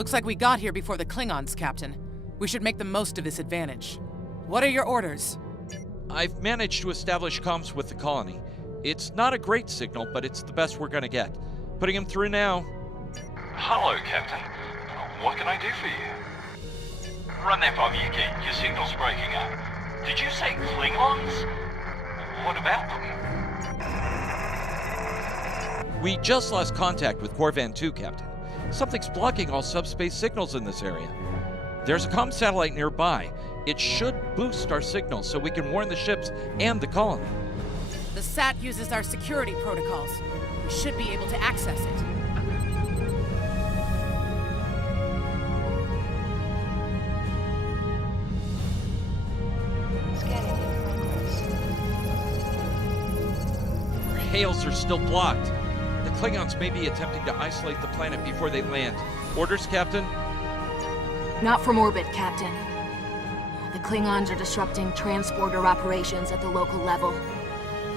Looks like we got here before the Klingons, Captain. We should make the most of this advantage. What are your orders? I've managed to establish comms with the colony. It's not a great signal, but it's the best we're gonna get. Putting him through now. Hello, Captain. What can I do for you? Run that by me again. Your signal's breaking up. Did you say Klingons? What about them? We just lost contact with Corvan 2, Captain. Something's blocking all subspace signals in this area. There's a comm satellite nearby. It should boost our signal so we can warn the ships and the colony. The SAT uses our security protocols. We should be able to access it. Our hails are still blocked. The Klingons may be attempting to isolate the planet before they land. Orders, Captain? Not from orbit, Captain. The Klingons are disrupting transporter operations at the local level.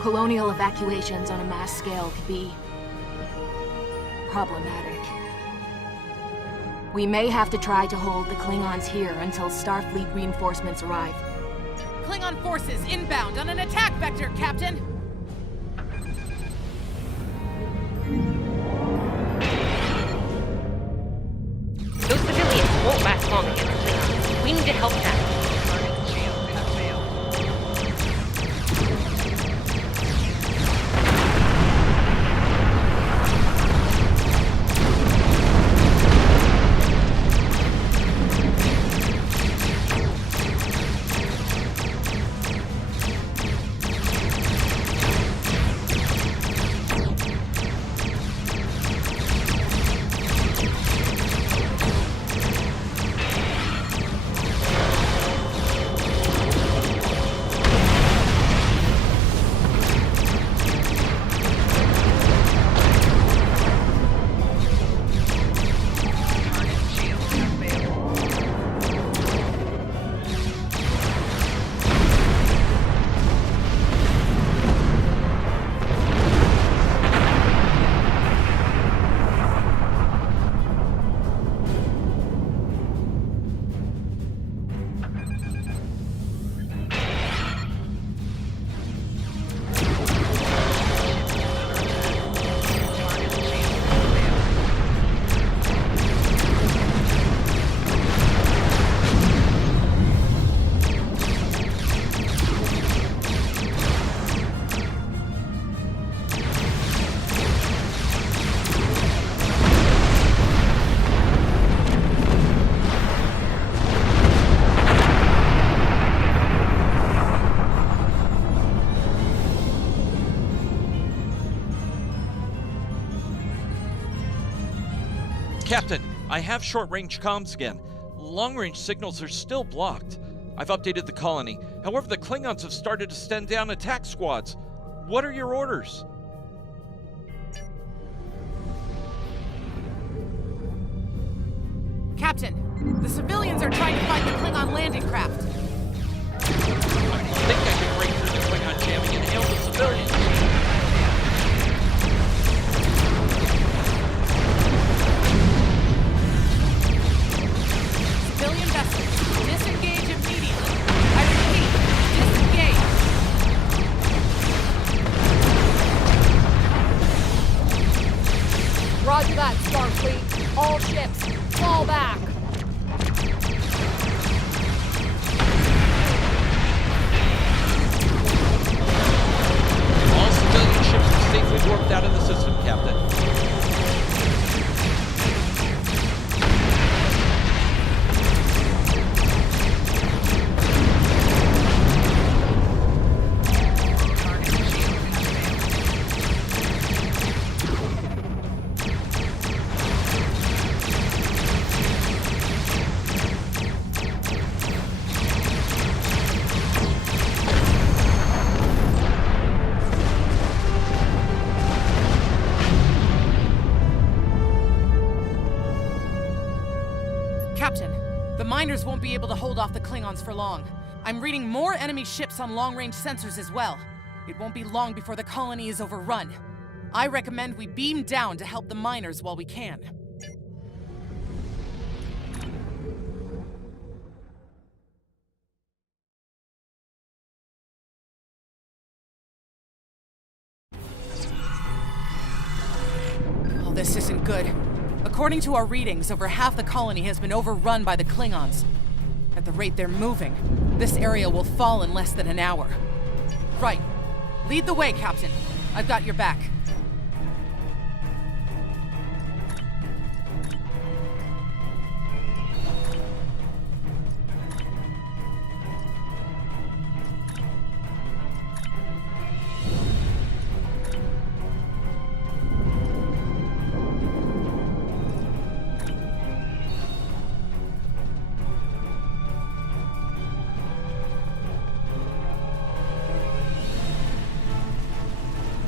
Colonial evacuations on a mass scale could be problematic. We may have to try to hold the Klingons here until Starfleet reinforcements arrive. Klingon forces inbound on an attack vector, Captain! Those civilians won't last long against the Klingons. We need to help them. Captain, I have short-range comms again. Long-range signals are still blocked. I've updated the colony. However, the Klingons have started to send down attack squads. What are your orders? Captain, the civilians are trying to find the Klingon landing craft. I think I can break through the Klingon jamming and hail the civilians. Civilian vessels, disengage immediately. I repeat, disengage. Roger that, Starfleet. All ships, fall back. All civilian ships are safely warped out of the system, Captain. Captain, the miners won't be able to hold off the Klingons for long. I'm reading more enemy ships on long-range sensors as well. It won't be long before the colony is overrun. I recommend we beam down to help the miners while we can. According to our readings, over half the colony has been overrun by the Klingons. At the rate they're moving, this area will fall in less than an hour. Right. Lead the way, Captain. I've got your back.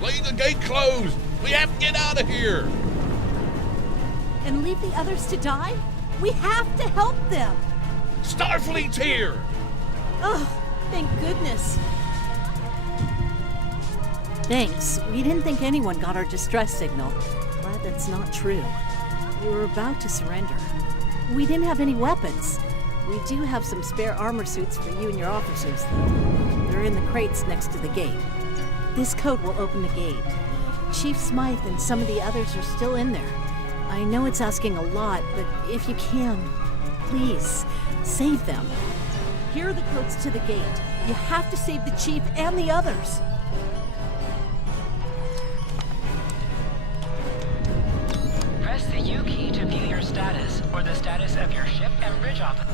Leave the gate closed! We have to get out of here! And leave the others to die? We have to help them! Starfleet's here! Oh, thank goodness. Thanks. We didn't think anyone got our distress signal. Glad that's not true. We were about to surrender. We didn't have any weapons. We do have some spare armor suits for you and your officers, though. They're in the crates next to the gate. This code will open the gate. Chief Smythe and some of the others are still in there. I know it's asking a lot, but if you can, please, save them. Here are the codes to the gate. You have to save the Chief and the others. Press the U key to view your status, or the status of your ship and bridge office.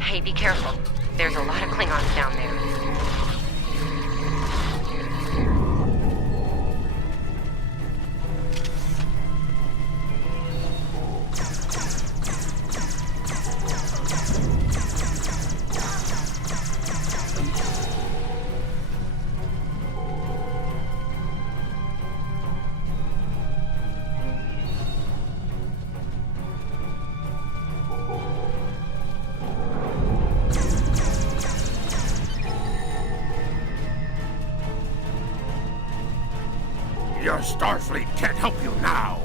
Hey, be careful. There's a lot of Klingons down there. Your Starfleet can't help you now!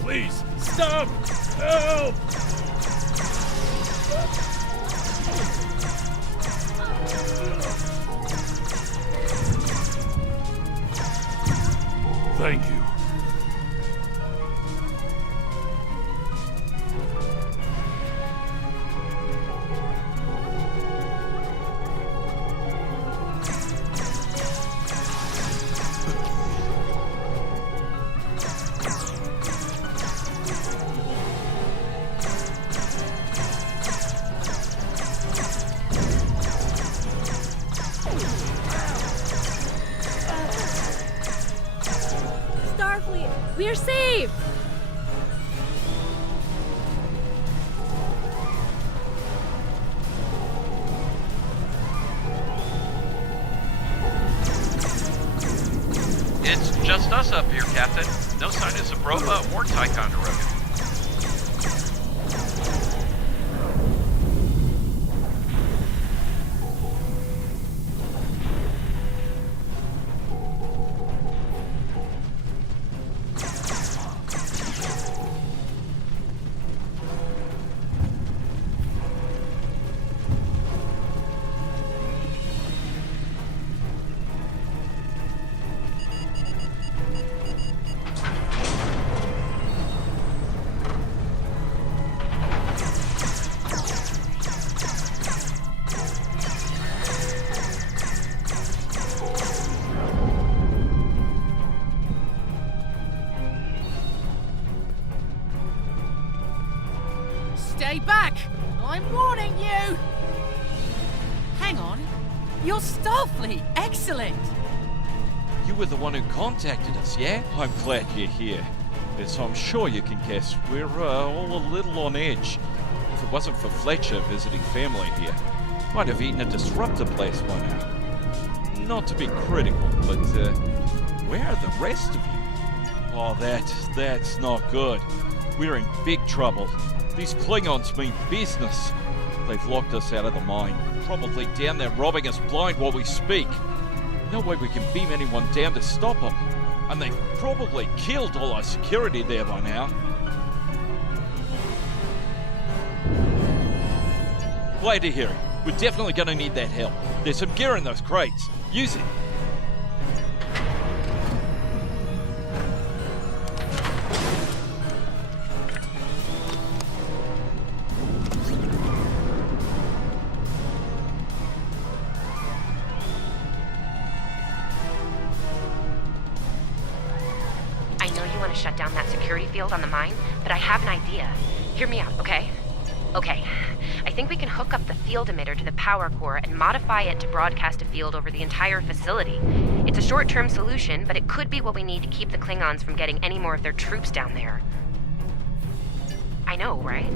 Please, stop! Help! Thank you. Starfleet, we're saved! It's just us up here, Captain. No sign of Zabrova or Ticonderoga. Stay back! I'm warning you! Hang on. You're Starfleet! Excellent! You were the one who contacted us, yeah? I'm glad you're here. As I'm sure you can guess, we're all a little on edge. If it wasn't for Fletcher visiting family here, might have eaten a disruptor place by now. Not to be critical, but where rest of you. Oh, that's not good. We're in big trouble. These Klingons mean business. They've locked us out of the mine, probably down there robbing us blind while we speak. No way we can beam anyone down to stop them. And they've probably killed all our security there by now. Glad to hear it. We're definitely going to need that help. There's some gear in those crates. Use it. I know you want to shut down that security field on the mine, but I have an idea. Hear me out, okay? Okay. I think we can hook up the field emitter to the power core and modify it to broadcast a field over the entire facility. It's a short-term solution, but it could be what we need to keep the Klingons from getting any more of their troops down there. I know, right?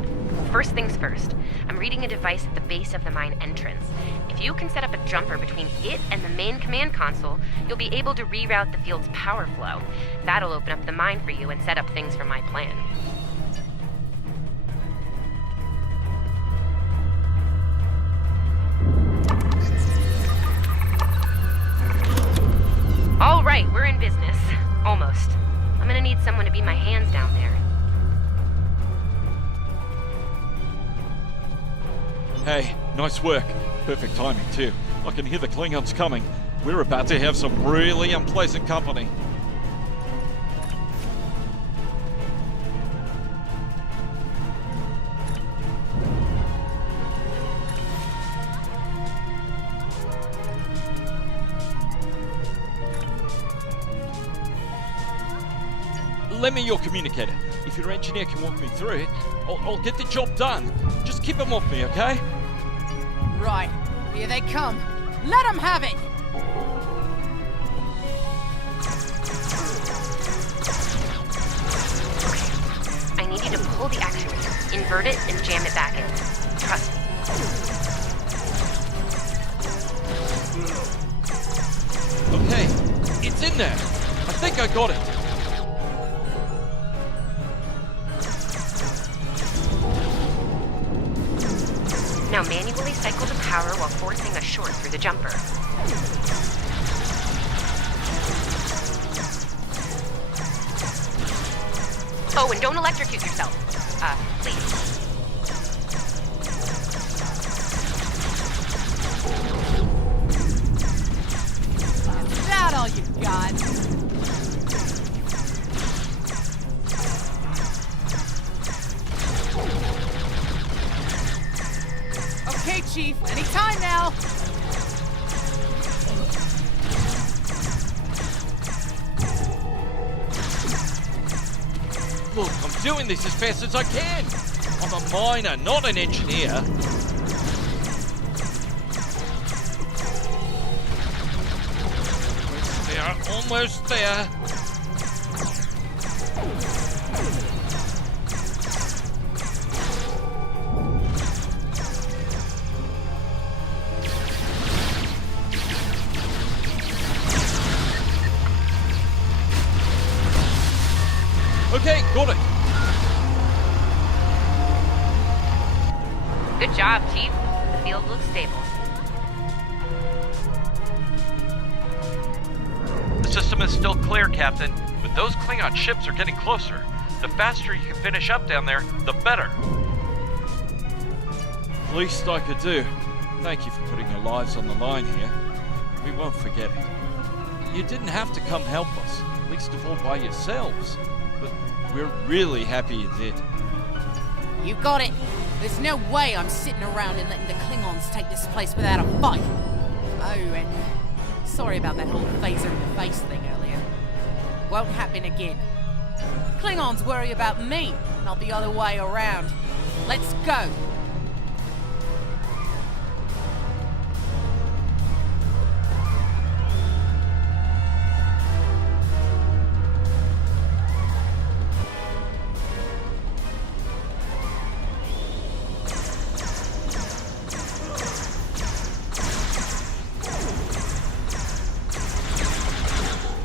First things first. I'm reading a device at the base of the mine entrance. If you can set up a jumper between it and the main command console, you'll be able to reroute the field's power flow. That'll open up the mine for you and set up things for my plan. All right, we're in business. Almost. I'm gonna need someone to be my hands down there. Hey, nice work. Perfect timing, too. I can hear the Klingons coming. We're about to have some really unpleasant company. Lend me your communicator. If your engineer can walk me through it, I'll get the job done. Just keep them off me, okay? Right. Here they come. Let them have it! I need you to pull the actuator, invert it, and jam it back in. Trust me. Okay, it's in there. I think I got it. Now manually cycle the power while forcing a short through the jumper. Oh, and don't electrocute yourself. Please. Is that all you got? Okay, Chief. Anytime now. Look, I'm doing this as fast as I can. I'm a miner, not an engineer. We are almost there. Okay, got it. Good job, Chief. The field looks stable. The system is still clear, Captain, but those Klingon ships are getting closer. The faster you can finish up down there, the better. Least I could do. Thank you for putting your lives on the line here. We won't forget it. You didn't have to come help us, least of all by yourselves. But we're really happy you did. You got it. There's no way I'm sitting around and letting the Klingons take this place without a fight. Oh, and sorry about that whole phaser in the face thing earlier. Won't happen again. Klingons worry about me, not the other way around. Let's go.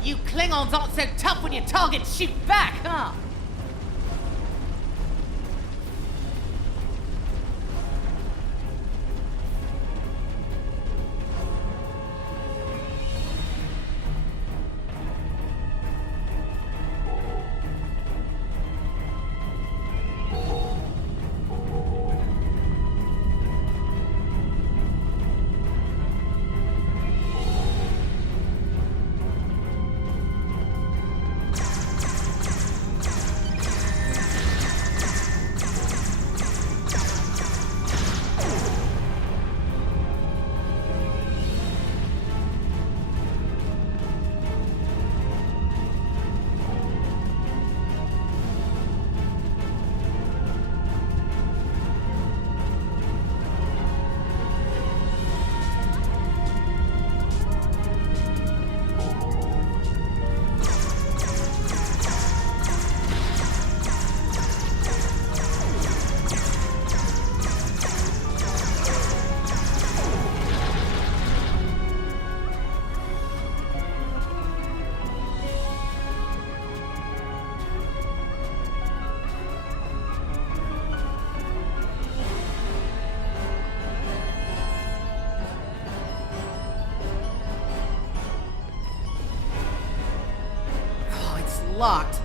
You Klingons aren't so when you target, shoot back, huh? Locked.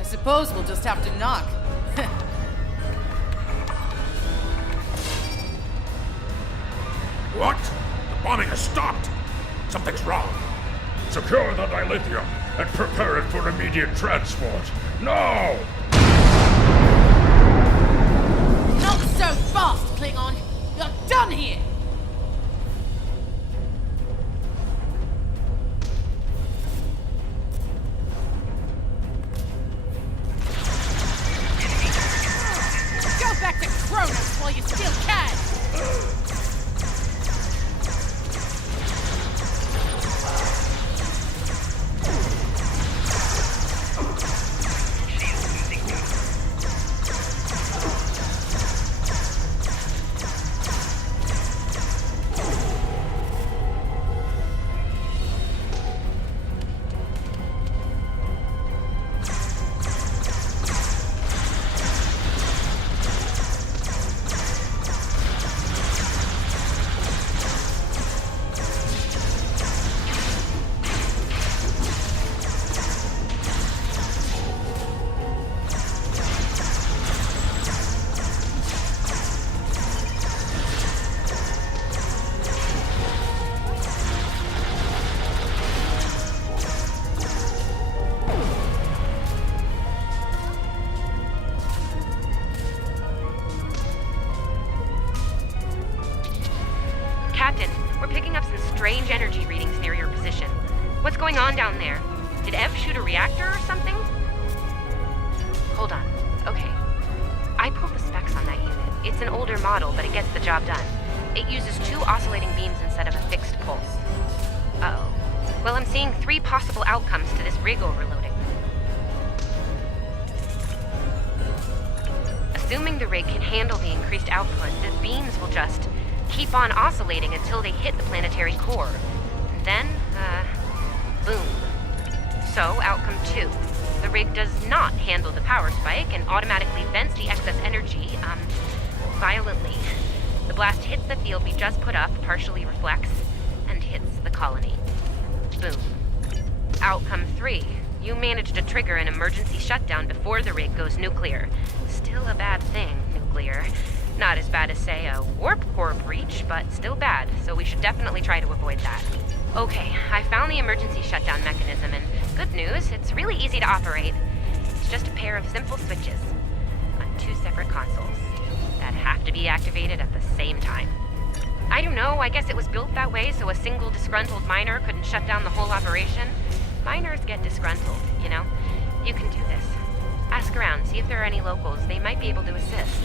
I suppose we'll just have to knock. What? The bombing has stopped. Something's wrong. Secure the dilithium and prepare it for immediate transport. Now! Not so fast, Klingon! You're done here! Go back to Kronos while you still can! Captain, we're picking up some strange energy readings near your position. What's going on down there? Did Ev shoot a reactor or something? Hold on. Okay. I pulled the specs on that unit. It's an older model, but it gets the job done. It uses 2 oscillating beams instead of a fixed pulse. Uh-oh. Well, I'm seeing 3 possible outcomes to this rig overloading. Assuming the rig can handle the increased output, the beams will just keep on oscillating until they hit the planetary core. And then, boom. So, outcome 2. The rig does not handle the power spike and automatically vents the excess energy, violently. The blast hits the field we just put up, partially reflects, and hits the colony. Boom. Outcome 3. You managed to trigger an emergency shutdown before the rig goes nuclear. Still a bad thing, nuclear. Not as bad as, say, a warp core breach, but still bad, so we should definitely try to avoid that. Okay, I found the emergency shutdown mechanism, and good news, it's really easy to operate. It's just a pair of simple switches on 2 separate consoles that have to be activated at the same time. I don't know, I guess it was built that way so a single disgruntled miner couldn't shut down the whole operation. Miners get disgruntled, you know? You can do this. Ask around, see if there are any locals. They might be able to assist.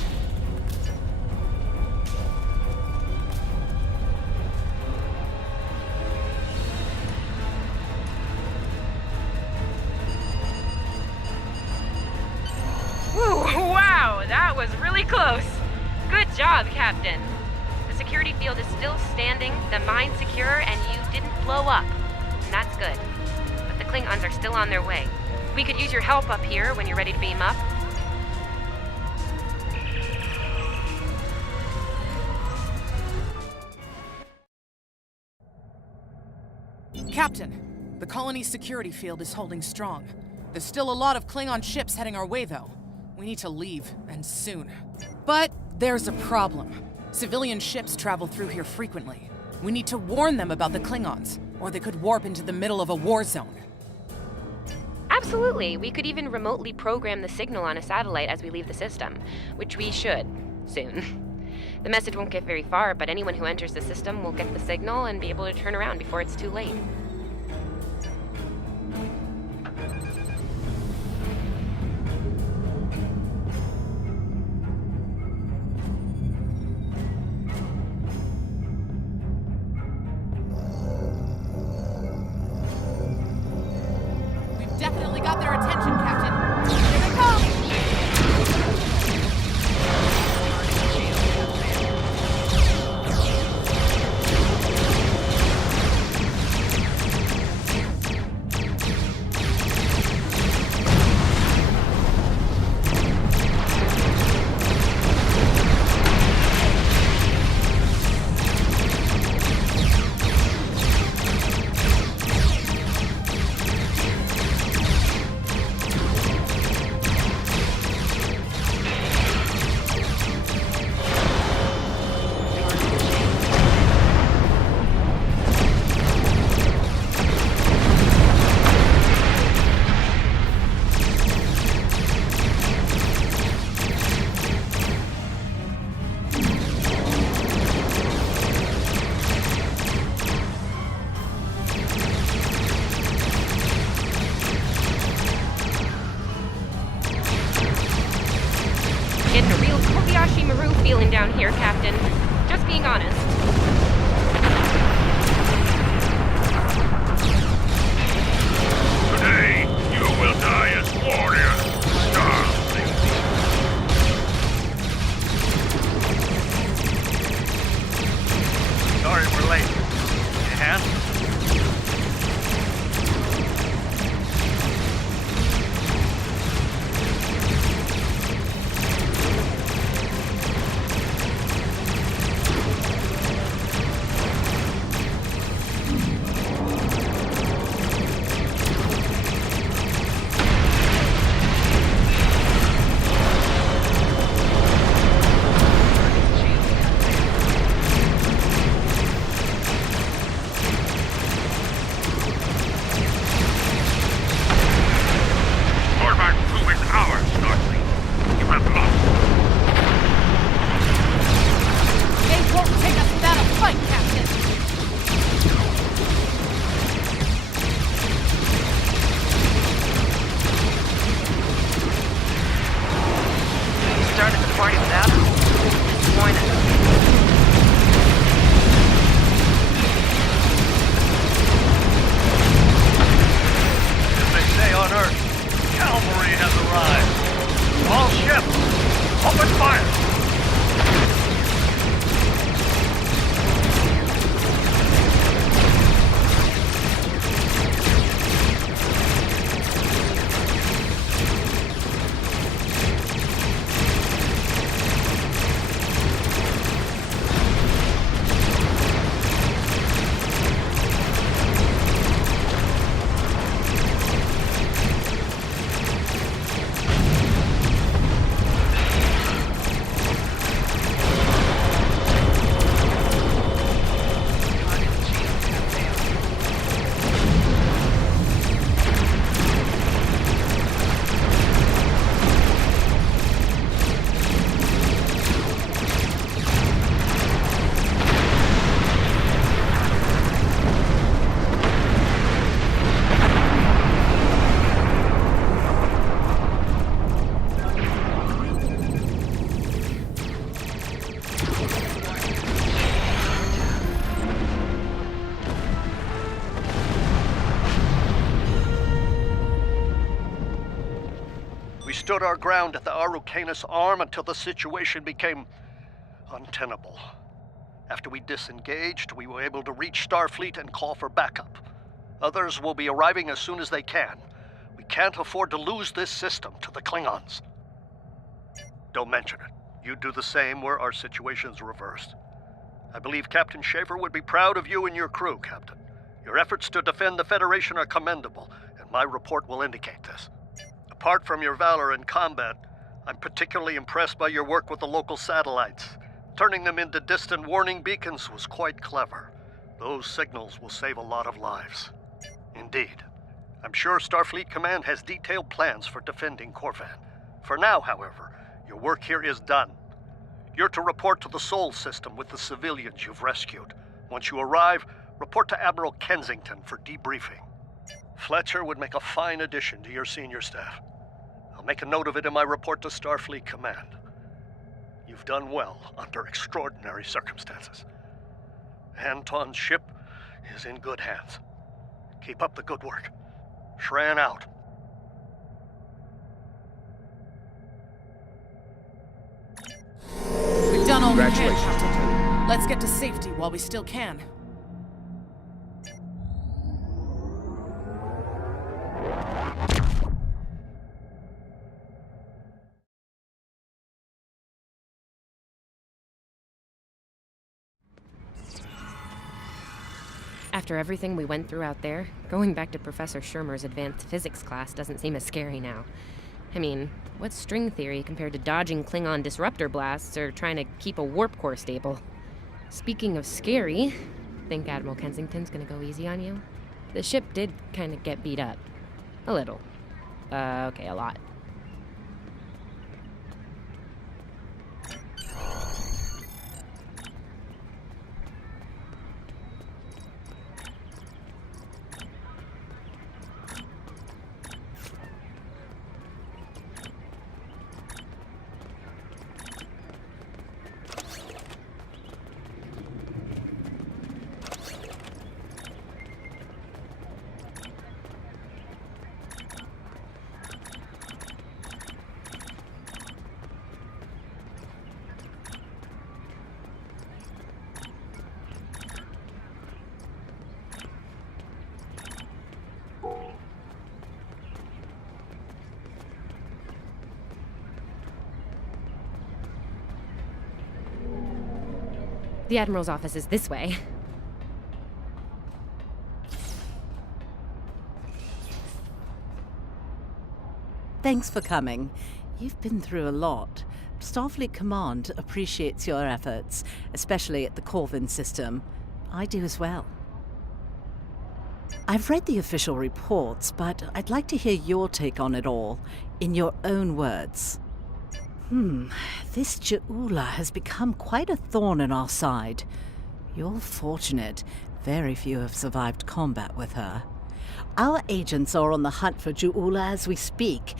Woo, wow, that was really close. Good job, Captain. The security field is still standing, the mine's secure, and you didn't blow up. And that's good. But the Klingons are still on their way. We could use your help up here when you're ready to beam up. Captain, the colony's security field is holding strong. There's still a lot of Klingon ships heading our way, though. We need to leave, and soon. But there's a problem. Civilian ships travel through here frequently. We need to warn them about the Klingons, or they could warp into the middle of a war zone. Absolutely. We could even remotely program the signal on a satellite as we leave the system, which we should, soon. The message won't get very far, but anyone who enters the system will get the signal and be able to turn around before it's too late. We've definitely got their attention, Captain. Here they come! Getting a real Kobayashi Maru feeling down here, Captain. Just being honest. Today, you will die as warriors. Starfleet. Sorry we're late. Need a hand? We stood our ground at the Araucanus Arm until the situation became untenable. After we disengaged, we were able to reach Starfleet and call for backup. Others will be arriving as soon as they can. We can't afford to lose this system to the Klingons. Don't mention it. You do the same where our situation's reversed. I believe Captain Schaefer would be proud of you and your crew, Captain. Your efforts to defend the Federation are commendable, and my report will indicate this. Apart from your valor in combat, I'm particularly impressed by your work with the local satellites. Turning them into distant warning beacons was quite clever. Those signals will save a lot of lives. Indeed. I'm sure Starfleet Command has detailed plans for defending Corvan. For now, however, your work here is done. You're to report to the Sol system with the civilians you've rescued. Once you arrive, report to Admiral Kensington for debriefing. Fletcher would make a fine addition to your senior staff. I'll make a note of it in my report to Starfleet Command. You've done well under extraordinary circumstances. Anton's ship is in good hands. Keep up the good work. Shran out. We've done all we can, Captain. Let's get to safety while we still can. After everything we went through out there, going back to Professor Shermer's advanced physics class doesn't seem as scary now. I mean, what's string theory compared to dodging Klingon disruptor blasts or trying to keep a warp core stable? Speaking of scary, think Admiral Kensington's gonna go easy on you? The ship did kind of get beat up. A little. Okay, a lot. The Admiral's office is this way. Thanks for coming. You've been through a lot. Starfleet Command appreciates your efforts, especially at the Corvin system. I do as well. I've read the official reports, but I'd like to hear your take on it all, in your own words. This Ju'ula has become quite a thorn in our side. You're fortunate. Very few have survived combat with her. Our agents are on the hunt for Ju'ula as we speak.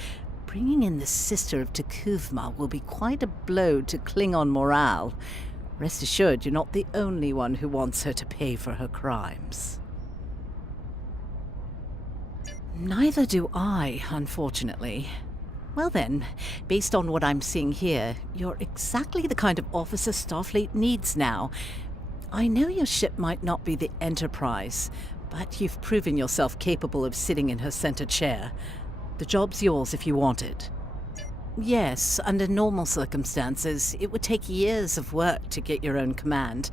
Bringing in the sister of T'Kuvma will be quite a blow to Klingon morale. Rest assured, you're not the only one who wants her to pay for her crimes. Neither do I, unfortunately. Well then, based on what I'm seeing here, you're exactly the kind of officer Starfleet needs now. I know your ship might not be the Enterprise, but you've proven yourself capable of sitting in her center chair. The job's yours if you want it. Yes, under normal circumstances, it would take years of work to get your own command.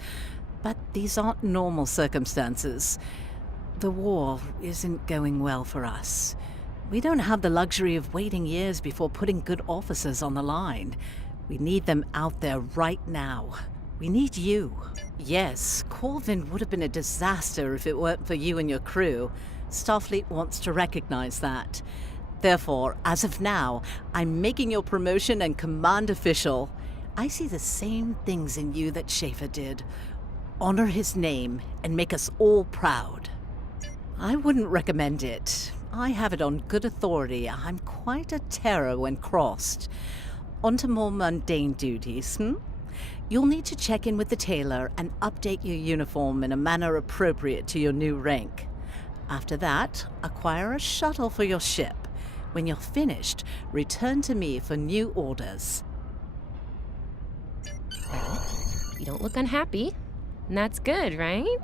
But these aren't normal circumstances. The war isn't going well for us. We don't have the luxury of waiting years before putting good officers on the line. We need them out there right now. We need you. Yes, Corvin would have been a disaster if it weren't for you and your crew. Starfleet wants to recognize that. Therefore, as of now, I'm making your promotion and command official. I see the same things in you that Schaefer did. Honor his name and make us all proud. I wouldn't recommend it. I have it on good authority. I'm quite a terror when crossed. On to more mundane duties, You'll need to check in with the tailor and update your uniform in a manner appropriate to your new rank. After that, acquire a shuttle for your ship. When you're finished, return to me for new orders. Well, you don't look unhappy. And that's good, right?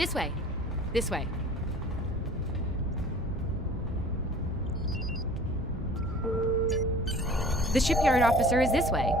This way. This way. The shipyard officer is this way.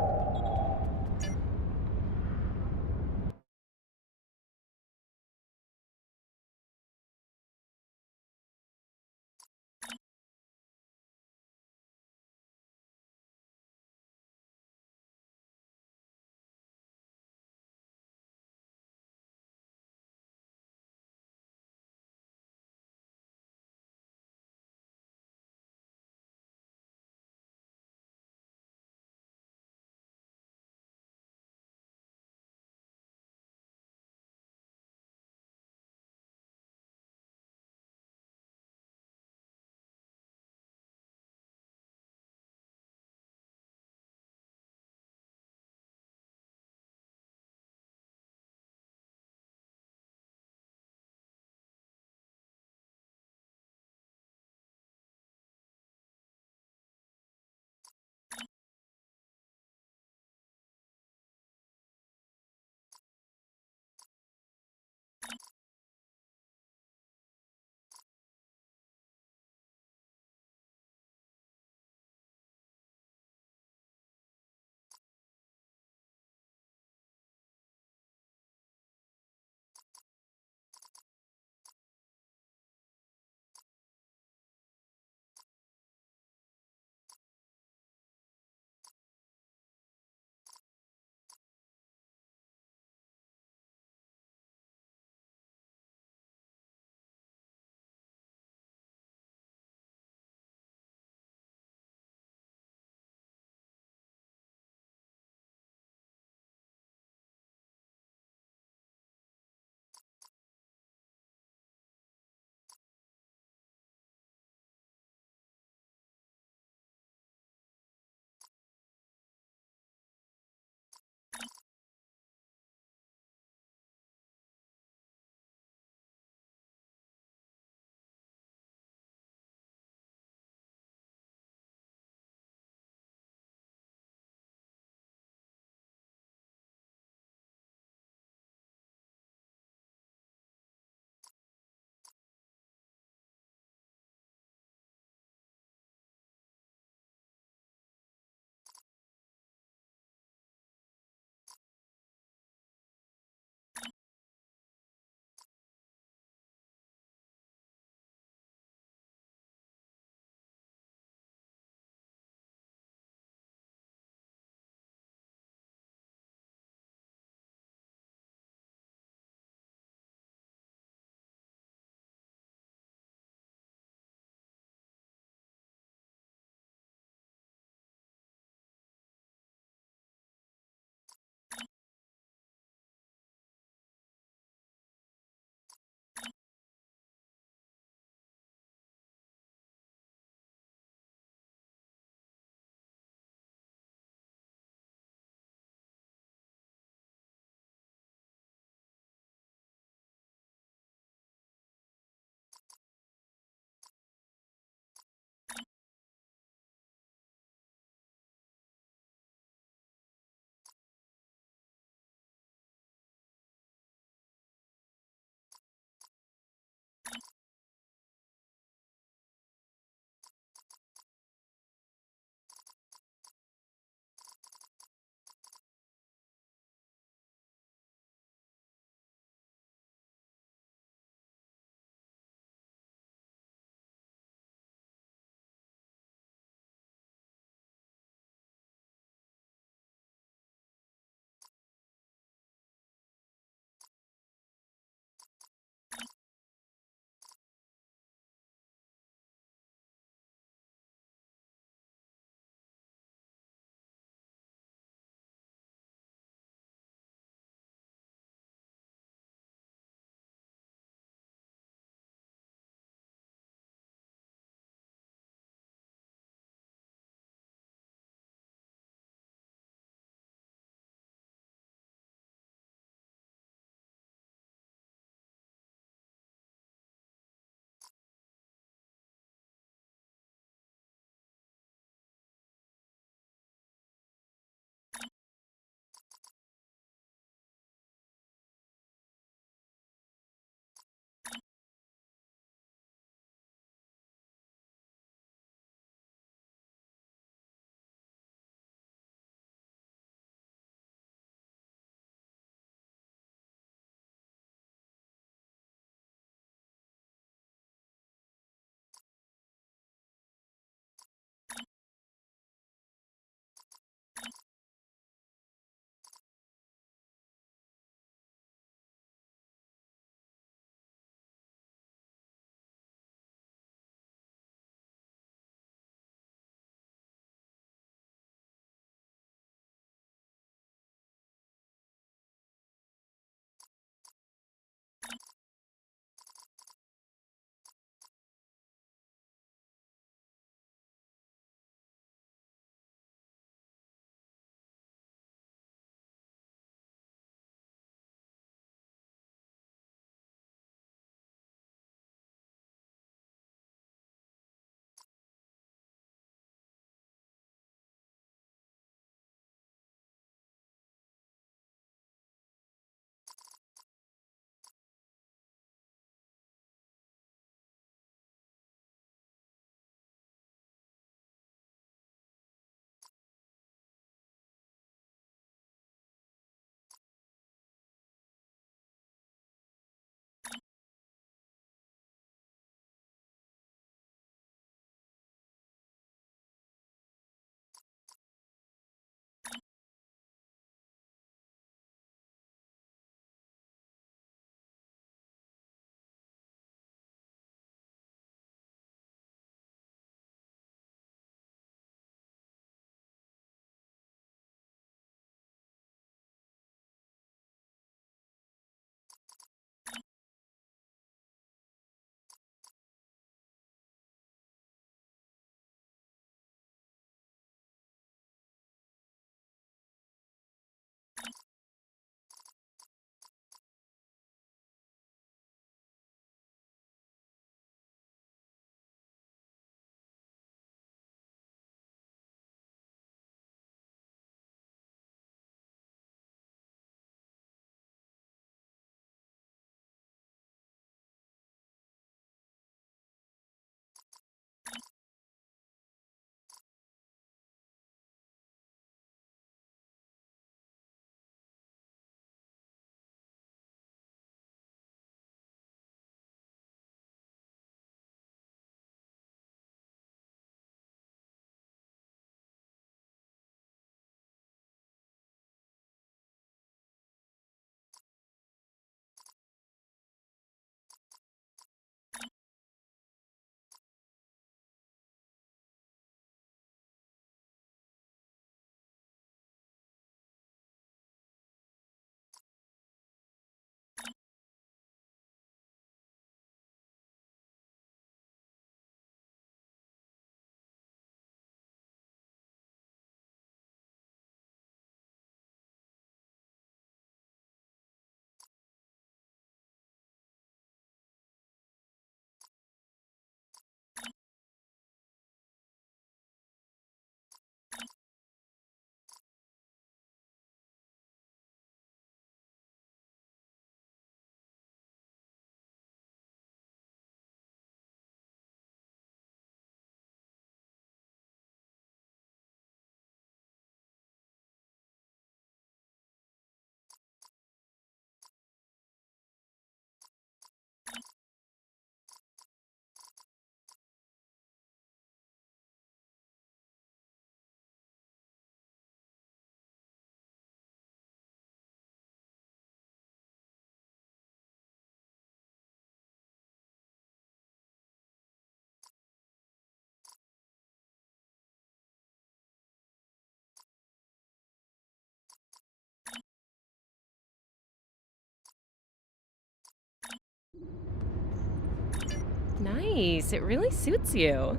Nice, it really suits you.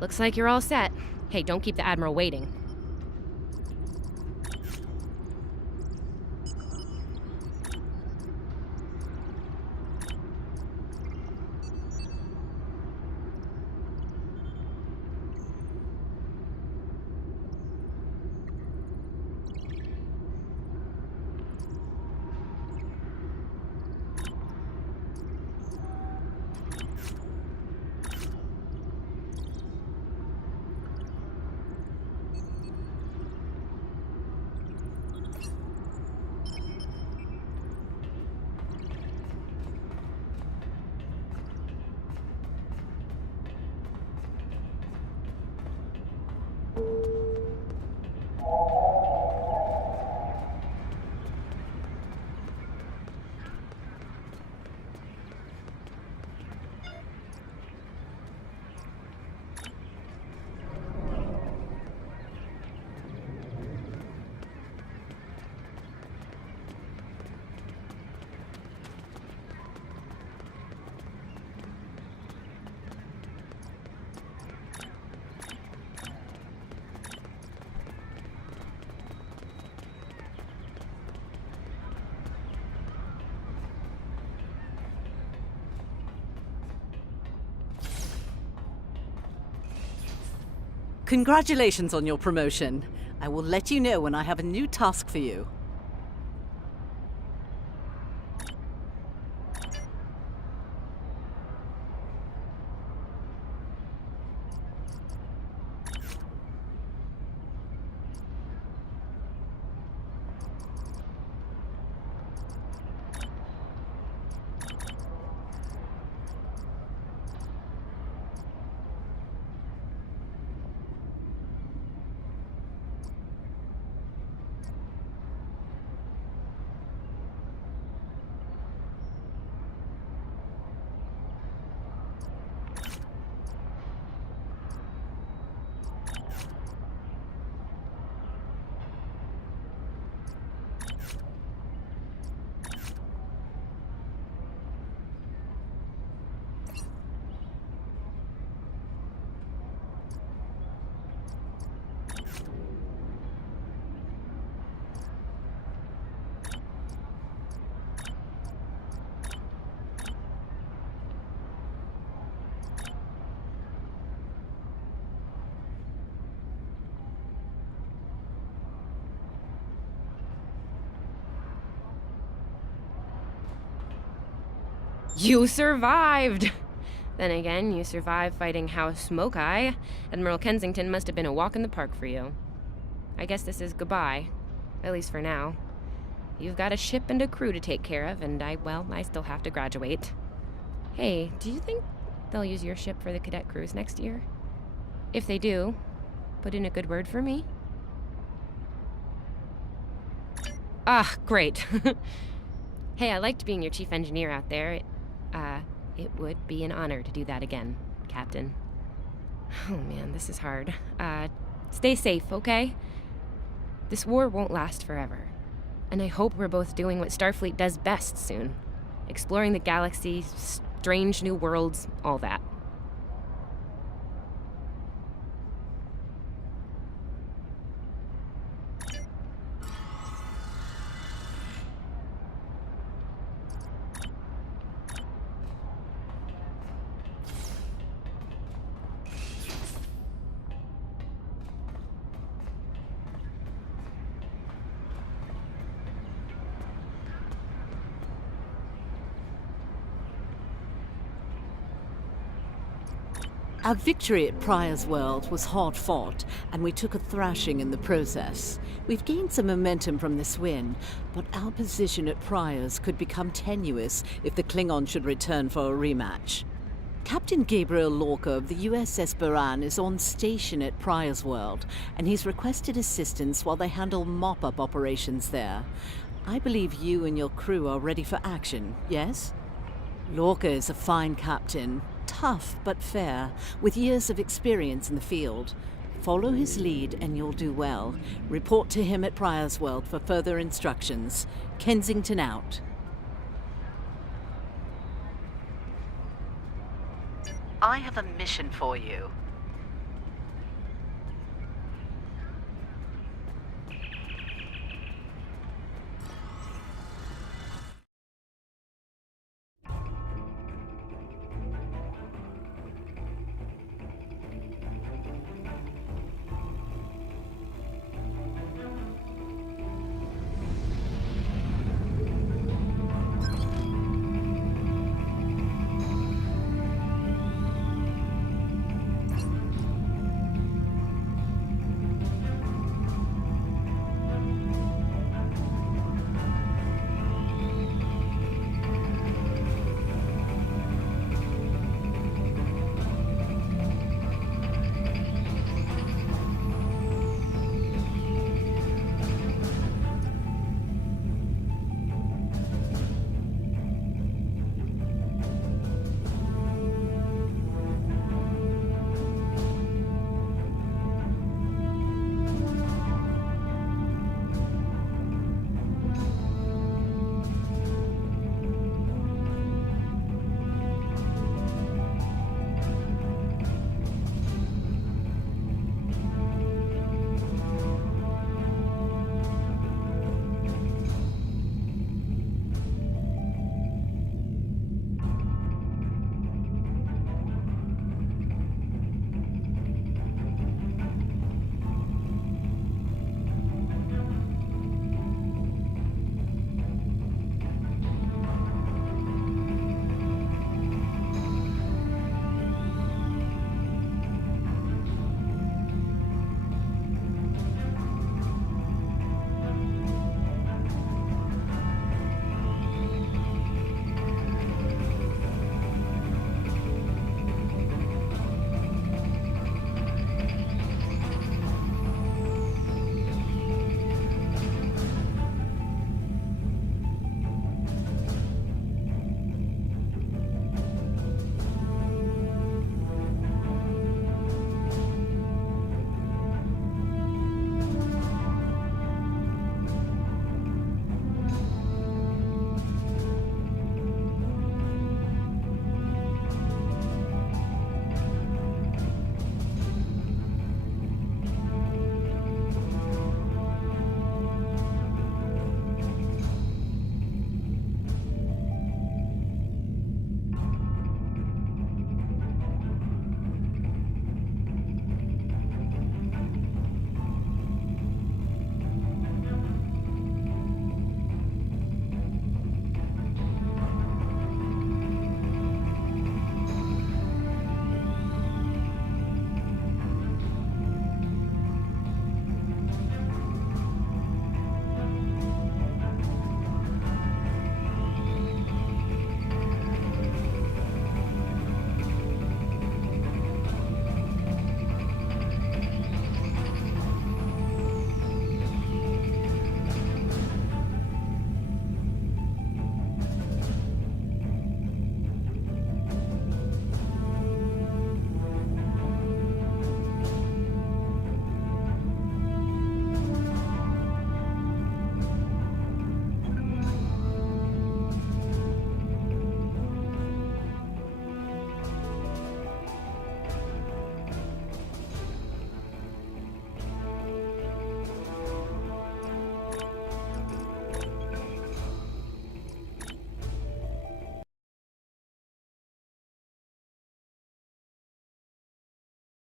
Looks like you're all set. Hey, don't keep the Admiral waiting. Congratulations on your promotion. I will let you know when I have a new task for you. You survived! Then again, you survived fighting House Smoke-Eye. Admiral Kensington must have been a walk in the park for you. I guess this is goodbye. At least for now. You've got a ship and a crew to take care of, and I still have to graduate. Hey, do you think they'll use your ship for the cadet cruise next year? If they do, put in a good word for me. Ah, great. Hey, I liked being your chief engineer out there. It would be an honor to do that again, Captain. Oh man, this is hard. Stay safe, okay? This war won't last forever. And I hope we're both doing what Starfleet does best soon. Exploring the galaxy, strange new worlds, all that. Our victory at Pryor's World was hard fought, and we took a thrashing in the process. We've gained some momentum from this win, but our position at Pryor's could become tenuous if the Klingon should return for a rematch. Captain Gabriel Lorca of the USS Buran is on station at Pryor's World, and he's requested assistance while they handle mop-up operations there. I believe you and your crew are ready for action, yes? Lorca is a fine captain, tough but fair, with years of experience in the field. Follow his lead and you'll do well. Report to him at Priorsworld for further instructions. Kensington out. I have a mission for you.